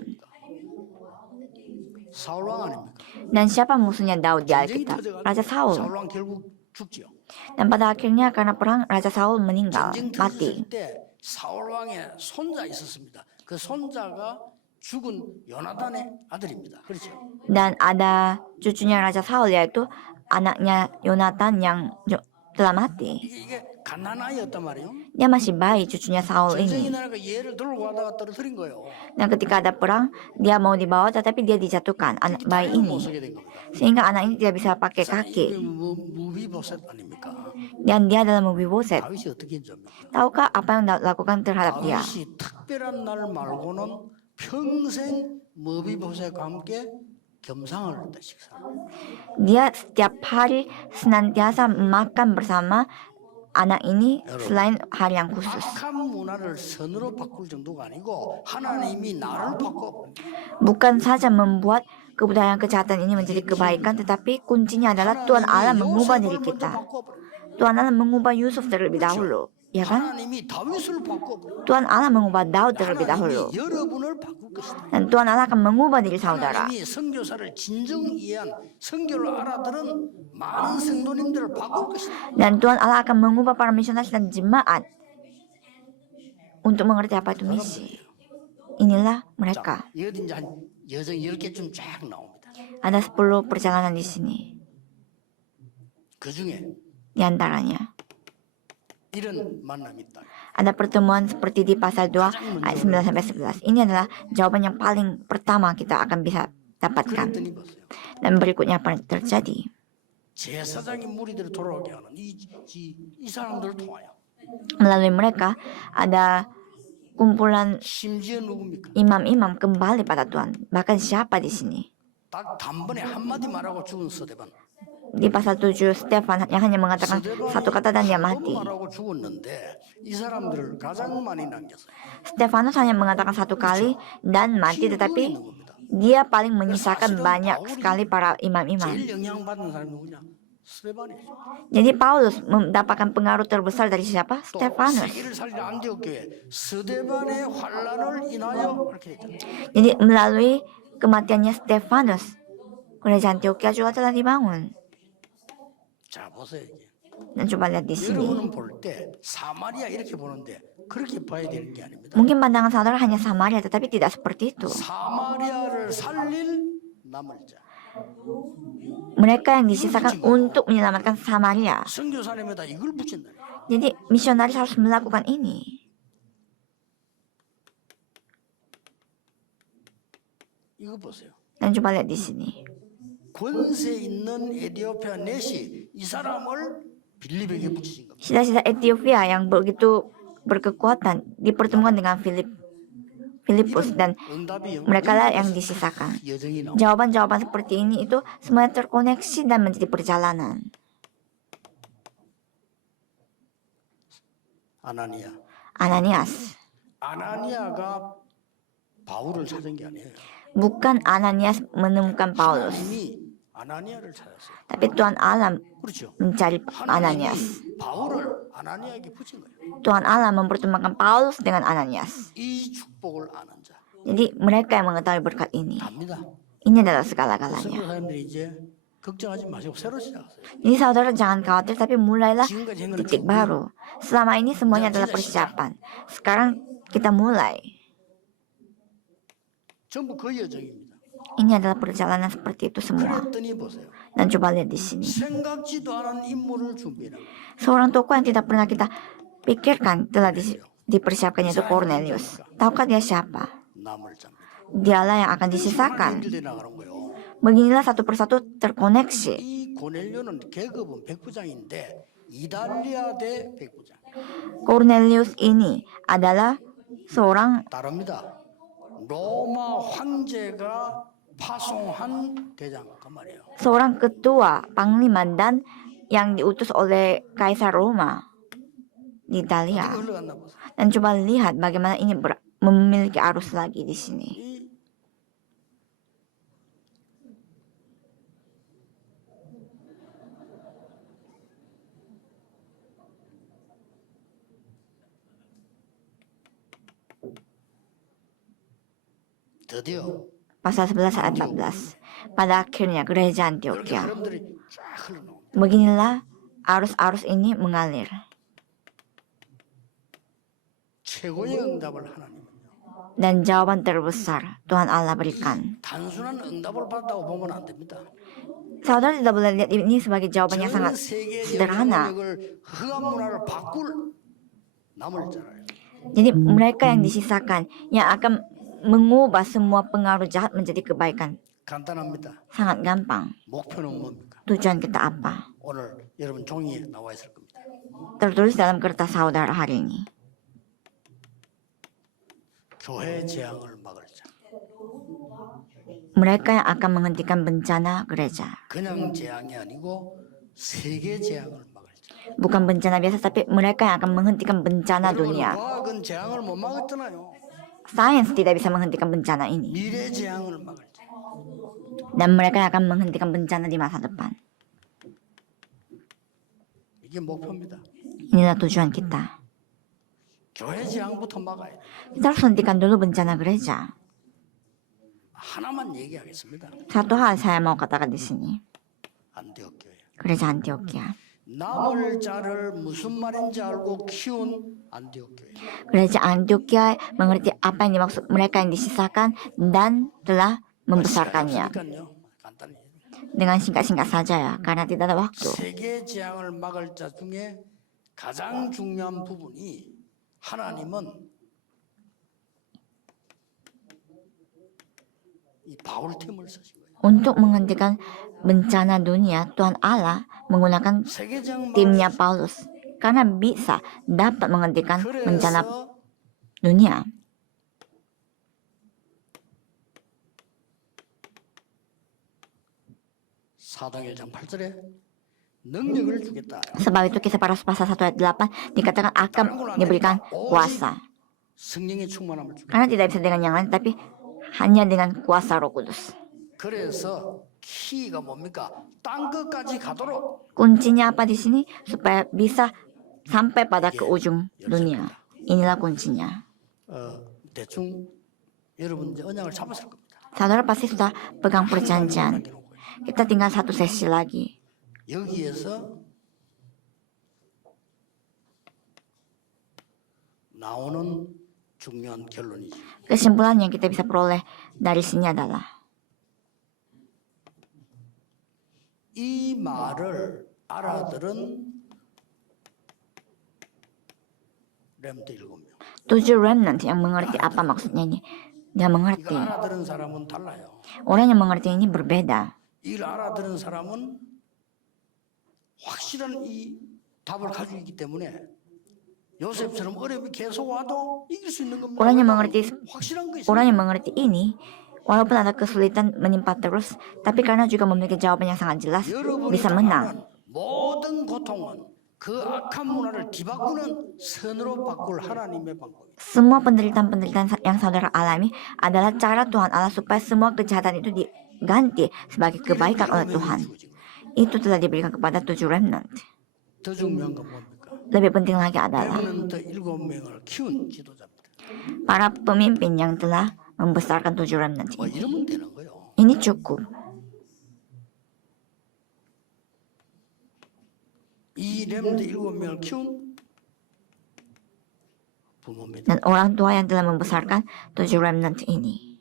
사울 왕 아닙니까? Dan siapa musuhnya Daud di 전쟁이 Alkitab? 터져가지고 Raja Saul. 사울 왕 결국 죽지요. Dan pada akhirnya karena perang Raja Saul meninggal, 전쟁 mati. 터졌을 때 사울 왕의 손자 있었습니다. 그 손자가 죽은 요나단의 아들입니다. 그렇죠? Dan ada cucunya Raja Saul yaitu anaknya Yonatan yang telah mati. 이게 갓난아이였단 말이에요. Dia masih bayi cucunya Saul 전쟁이 ini. 나니까 얘를 들고 가다가 떨어뜨린 거예요. Dan ketika ada perang, dia mau dibawa tetapi dia dijatuhkan, anak bayi 못 ini. 서게 된 겁니다. Sehingga anak ini tidak bisa pakai 이게 kaki. 무비보셋 아닙니까? Dan dia adalah Mephiboset. 다윗이 어떻게 했죠? 합니까? Tahukah apa yang dilakukan terhadap dia? 다윗이 특별한 날 말고는 평생 무비보셋과 함께 겸상을 한다 식사. Dia setiap hari senantiasa makan bersama anak ini selain hari yang khusus. 악한 문화를 선으로 바꿀 정도가 아니고 하나님이 나를 바꿔. Bukan saja membuat kebudayaan kejahatan ini menjadi kebaikan, tetapi kuncinya adalah Tuhan Allah mengubah diri kita. Tuhan Allah mengubah Yusuf terlebih dahulu, ya kan? 하나님이 다윗을 바꿔. Tuhan Allah mengubah Daud terlebih dahulu. 하나님이 여러분을 바꿀 것이다. Dan Tuhan Allah akan mengubah diri saudara. 하나님이 선교사를 진정 이해한 선교를 알아들은 많은 성도님들을 바꿀 것이다. Dan Tuhan Allah akan mengubah para misionaris dan jemaat untuk mengerti apa itu misi. Inilah mereka. 이거 이제 한 여정 10개쯤 쫙 나옵니다. Ada 10 perjalanan di sini. 그 중에 Di antaranya 이런 만남이 있다. ada pertemuan seperti di pasal 2 ayat 9 sampai 11. Ini adalah jawaban yang paling pertama kita akan bisa dapatkan. 그랬더니 보세요. Dan berikutnya apa yang terjadi? 제사장이 무리들을 돌아오게 하는 이 사람들을 통하여 Melalui mereka ada kumpulan 심지어 누굽니까? imam-imam kembali pada Tuhan. Bahkan siapa di sini? 딱 단번에 한마디 말하고 죽은 스데반. Di pasal 7 Stefan yang hanya mengatakan satu kata dan dia mati. 말하고 죽었는데 이 사람들을 가장 많이 남겼어요. Stefanus hanya mengatakan satu kali dan mati, tetapi dia paling menyisakan banyak sekali para imam-imam. 제일 영향받는 사람이 누구냐? 스데반이죠. Jadi Paulus mendapatkan pengaruh terbesar dari siapa? 또 Stefanus. 세계를 살리는 안디옥 교회 스데반의 환란을 인하여 이렇게 됐잖아요. Jadi melalui kematiannya Stefanus, gereja Antioquia juga telah dibangun. 자 보세요 이게. Dan coba lihat di sini. 여러분은 볼 때 사마리아 이렇게 보는데 그렇게 봐야 되는 게 아닙니다. Mungkin pandangan saudara hanya Samaria, tetapi tidak seperti itu. 사마리아를 살릴 남을 자. Mereka yang disisakan untuk menyelamatkan Samaria. 선교사님에다 이걸 붙인다. Jadi misionaris harus melakukan ini. 이거 보세요. Dan coba lihat di sini. 권세 있는 에디오피아 넷이 이 사람을 빌립에게 붙이신 겁니다. Sisa-sisa Ethiopia yang begitu berkekuatan dipertemukan dengan Filipus dan 응답이 mereka lah yang disisakan. 여정이 나옵니다. Jawaban-jawaban seperti ini itu semuanya terkoneksi dan menjadi perjalanan. Ananias. 아나니아가 바울을 찾은 게 아니에요. Bukan Ananias menemukan Paulus, 하나님이 아나니아를 찾았어요. tapi Tuhan Allah 그렇죠. mencari Ananias. 하나님이 바울을 아나니아에게 붙인 거예요. Tuhan Allah mempertemukan Paulus dengan Ananias. 이 축복을 아는 자 Jadi mereka yang mengetahui berkat ini. 압니다. Ini adalah segala-galanya. 선교사님들이 이제 걱정하지 마시고 새로 시작하세요. Jadi saudara jangan khawatir, tapi mulailah 지금까지 한 거는 titik baru. Selama ini semuanya adalah persiapan. Sekarang kita mulai. 전부 그 여정입니다. Ini adalah perjalanan seperti itu semua. 그랬더니 보세요. Dan coba lihat di sini. 생각지도 않은 인물을 준비해라. Seorang tokoh yang tidak pernah kita pikirkan telah dipersiapkan, yaitu Cornelius. Tahukah dia siapa? 남을 잡니다. Dialah yang akan disisakan. 연결돼 나가는 거예요. Beginilah satu persatu terkoneksi. 이 고넬료는 계급은 백부장인데 이달리아 대 백부장. Cornelius ini adalah seorang 다릅니다. 로마 황제가 파송한 대장 그 말이에요. seorang ketua panglima dan yang diutus oleh Kaisar Roma di Italia. 어떻게 흘러갔나 보세요. Dan coba lihat bagaimana ini memiliki arus lagi di sini. 이 드디어 Pasal 11 ayat 14. Pada akhirnya gereja 그렇게 Antioquia. 사람들이 쫙 흘러나옵니다. Beginilah arus-arus ini mengalir. 최고의 응답을 하나님은요. Dan jawaban terbesar Tuhan Allah berikan. 단순한 응답을 받았다고 보면 안 됩니다. Saudara tidak boleh lihat ini sebagai jawaban yang 전 sangat 세계 sederhana. 영향력을 흑암 문화를 바꿀 남을 자라요. Jadi mereka yang disisakan yang akan mengubah semua pengaruh jahat menjadi kebaikan. 간단합니다. Sangat gampang. 목표는 뭡니까? Tujuan kita apa? 오늘 여러분 종이에 나와 있을 겁니다. Tertulis dalam kertas saudara hari ini. 교회 재앙을 막을 자. Mereka yang akan menghentikan bencana gereja. 그냥 재앙이 아니고 세계 재앙을 막을 자. Bukan bencana biasa, tapi mereka yang akan menghentikan bencana 여러분, dunia. 과학은 재앙을 못 막았잖아요. Sains tidak bisa menghentikan bencana ini. 미래 재앙을 막을 자. Dan mereka yang akan menghentikan bencana di masa depan. 이게 목표입니다. Inilah tujuan kita. 교회 재앙부터 막아야 돼. Kita harus hentikan dulu bencana gereja. 하나만 얘기하겠습니다. Satu hal saya mau katakan di sini. 안디옥 교회. Gereja Antioquia. 남을 자를 무슨 말인지 알고 키운 안디옥 교회. Gereja Antioquia mengerti apa yang dimaksud mereka yang disisakan dan telah membesarkannya. 그러니까요. 간단히. Dengan singkat-singkat saja ya, karena tidak ada waktu. 세계 재앙을 막을 자 중에 가장 중요한 부분이 하나님은 이 바울팀을 쓰신 거예요. Untuk menghentikan bencana dunia, Tuhan Allah menggunakan 세계 재앙 timnya Paulus. Karena bisa dapat menghentikan bencana 그래서 dunia. 사도행 1장 8절에 능력을 주겠다. Sebab itu kisah para rasul pasal 1 ayat 8 dikatakan akan diberikan kuasa. 성령의 충만함을 주겠다. Karena tidak bisa dengan yang lain, tapi hanya dengan kuasa Roh Kudus. 그래서 키가 뭡니까? 땅 끝까지 가도록 Kuncinya apa di sini? Supaya bisa sampai pada ke ujung dunia. Inilah kuncinya. 대충 여러분 이제 언약을 잡았을 겁니다. Saudara pasti sudah pegang perjanjian. Kita tinggal satu sesi lagi. 여기에서 나오는 중요한 결론이지. Kesimpulan yang kita bisa peroleh dari sini adalah 이 말을 알아들은 렘트 7명. 7 remnant yang mengerti apa maksudnya ini. Dia mengerti. 이거 알아들은 사람은 달라요. Orang yang mengerti ini berbeda. 이걸 알아들은 사람은 확실한 이 답을 가지고 있기 때문에 요셉처럼 어려움이 계속 와도 이길 수 있는 겁니다. Orang yang mengerti 확실한 거 있어요. Orang yang mengerti ini, walaupun ada kesulitan menimpa terus, tapi karena juga memiliki jawaban yang sangat jelas, 여러분이 bisa menang. 당하는 모든 고통은 그 악한 문화를 뒤바꾸는 선으로 바꿀 하나님의 방법이에요. Semua penderitaan-penderitaan yang saudara alami adalah cara Tuhan Allah supaya semua kejahatan itu diganti sebagai kebaikan oleh Tuhan. Itu telah diberikan kepada 7 remnant. 더 중요한 건 뭡니까? Lebih penting lagi adalah remnant 7명을 키운 지도자입니다. para pemimpin yang telah membesarkan 7 remnant 뭐 ini. 이러면 되는 거예요. Ini cukup. 이 remnant 7명을 키운 부모입니다. Dan orang tua yang telah membesarkan 7 remnant ini.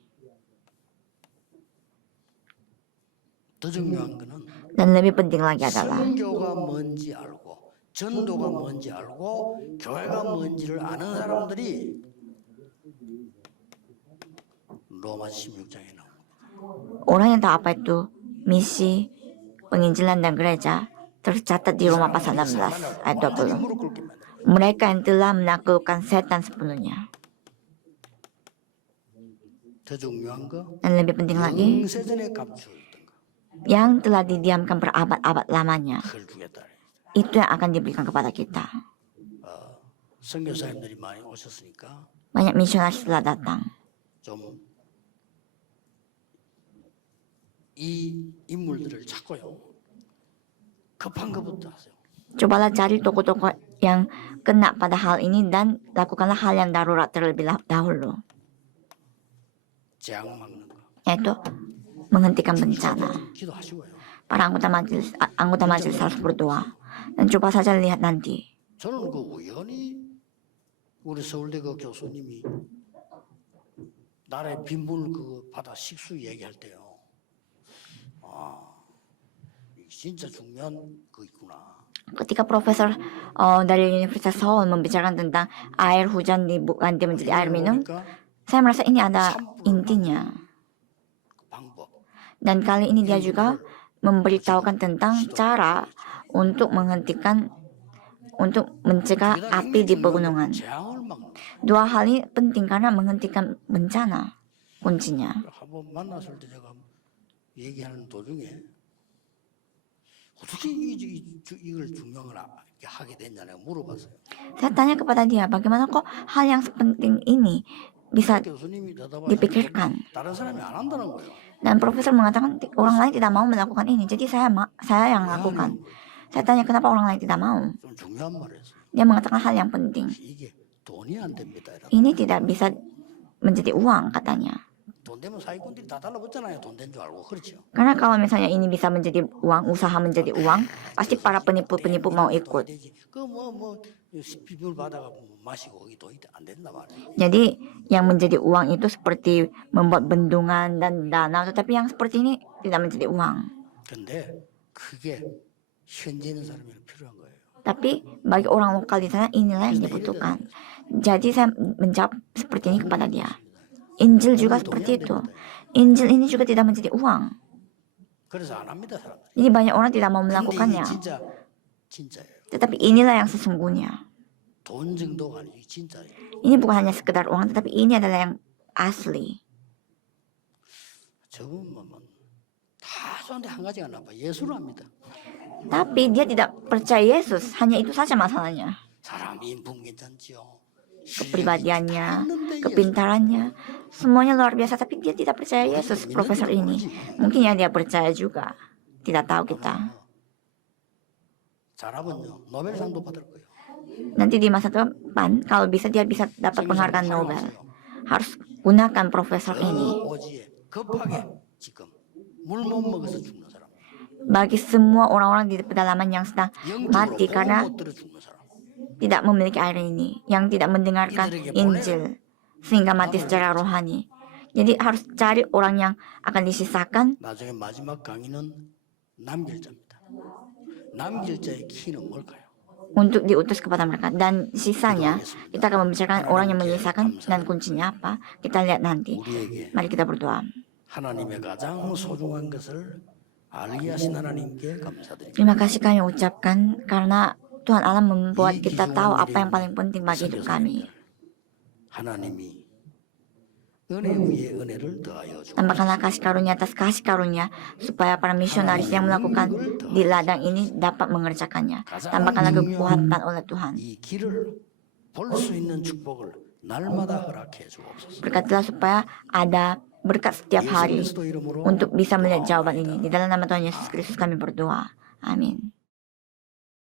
더 중요한 거는 Dan lebih penting lagi adalah 선교가 뭔지 알고 전도가 뭔지 알고 교회가 뭔지를 아는 사람들이 로마 16장에 나옵니다. orang yang tahu apa itu misi, penginjilan dan gereja tercatat di Roma pasal 16 ayat 20. 무릎 꿇게 만들어요. Mereka yang telah menaklukkan setan sepenuhnya. 더 중요한 거 Dan lebih penting lagi, 영세전에 감추었던 거 yang telah didiamkan berabad-abad lamanya, 그걸 주겠다. itu yang akan diberikan kepada kita. 선교사님들이 많이 오셨으니까 Banyak misionaris telah datang. 좀 이 인물들을 찾고요. 급한 것부터 하세요. Cobalah cari tokoh-tokoh yang kena pada hal ini dan lakukanlah hal yang darurat terlebih dahulu, 재앙 막는 거. yaitu menghentikan bencana. 기도하시고요. Para anggota majelis harus berdoa. Dan coba saja lihat nanti. 저는 그 우연히 우리 서울대 그 교수님이 나라의 빈부를 그거 받아 식수 얘기할 때요. 이게 진짜 중요한 거 있구나. Ketika profesor dari Universitas Seoul membicarakan tentang air hujan diganti menjadi air minum, 그러니까 saya merasa ini ada intinya. 그 방법. Dan kali ini dia juga memberitahukan tentang cara untuk mencegah api di pegunungan. 재앙을 막는 거. 2 hal ini penting karena menghentikan bencana kuncinya. 한번 만났을 때 제가 얘기하는 도중에 어떻게 이걸 중요한 걸 하게 됐냐 내가 물어봤어요. Saya tanya kepada dia, bagaimana kok hal yang sepenting ini bisa 교수님이 대답하시는 dipikirkan. 다른 사람이 안 한다는 거예요. Dan profesor mengatakan orang lain tidak mau melakukan ini, jadi saya yang lakukan. Saya tanya kenapa orang lain tidak mau. 좀 중요한 말이었어요. Dia mengatakan hal yang penting. 이게 돈이 안 됩니다. 이런. Ini tidak bisa menjadi uang katanya. 돈 되면 사기꾼들이 다 달라붙잖아요. 돈 된 줄 알고 그렇죠. Karena kalau misalnya ini bisa menjadi uang, usaha menjadi uang, pasti para penipu-penipu mau ikut. 그뭐 비밀 받아가 마시고 이게 돈이 안 된단 말이에요. Jadi yang menjadi uang itu seperti membuat bendungan dan danau, tetapi yang seperti ini tidak menjadi uang. 근데 그게 현재 있는 사람이 필요한 거예요. Tapi bagi orang lokal di sana inilah yang dibutuhkan. Jadi saya menjawab seperti ini kepada dia. Injil juga seperti itu. Injil ini juga tidak menjadi uang. 그래서 안 합니다, 사람들. Jadi banyak orang tidak mau 근데 이게 melakukannya. 진짜예요. Tetapi inilah yang sesungguhnya. 돈 정도가 아니지 진짜예요. Ini bukan hanya sekedar uang, tetapi ini adalah yang asli. 저분 다 좋은데 한 가지가 나빠. 예수를 합니다. Tapi dia tidak percaya Yesus. Hanya itu saja masalahnya. 사람 인품 괜찮지요. kepribadiannya, kepintarannya, semuanya luar biasa. Tapi dia tidak percaya Yesus, profesor ini. Mungkin ya dia percaya juga. Tidak tahu kita. 잘하면요 노벨상도 받을 거예요. Nanti di masa depan, kalau bisa dia bisa dapat penghargaan Nobel. Harus gunakan profesor ini. 오지에 급하게 지금 물 못 먹어서 죽는 사람, Bagi semua orang-orang di pedalaman yang sedang 영적으로 mati 복음 karena 못 들어 죽는 사람. tidak memiliki air ini, yang tidak mendengarkan Injil sehingga mati secara rohani. Jadi harus cari orang yang akan disisakan. 나중에 마지막 강의는 남길자입니다. 남길자의 키는 뭘까요? Untuk diutus kepada mereka, dan sisanya kita akan membicarakan orang yang menyisakan dan kuncinya apa. Kita lihat nanti. 우리에게 Mari kita berdoa. 하나님의 가장 소중한 것을 알게 하신 하나님께 감사드립니다. Terima kasih kami ucapkan karena Tuhan Allah membuat kita tahu apa yang paling penting bagi hidup kami. 하나님이 은혜 위에 은혜를 더하여 주옵소서. Tambahkanlah kasih karunia atas kasih karunia supaya para misionaris yang melakukan di ladang ini dapat mengerjakannya. Tambahkanlah kekuatan oleh Tuhan. 이 길을 볼 수 있는 축복을 날마다 허락해 주옵소서. Berkatilah supaya ada berkat setiap hari 예수 그리스도 이름으로 untuk bisa melihat jawaban ini. Di dalam nama Tuhan Yesus Kristus kami berdoa. Amin.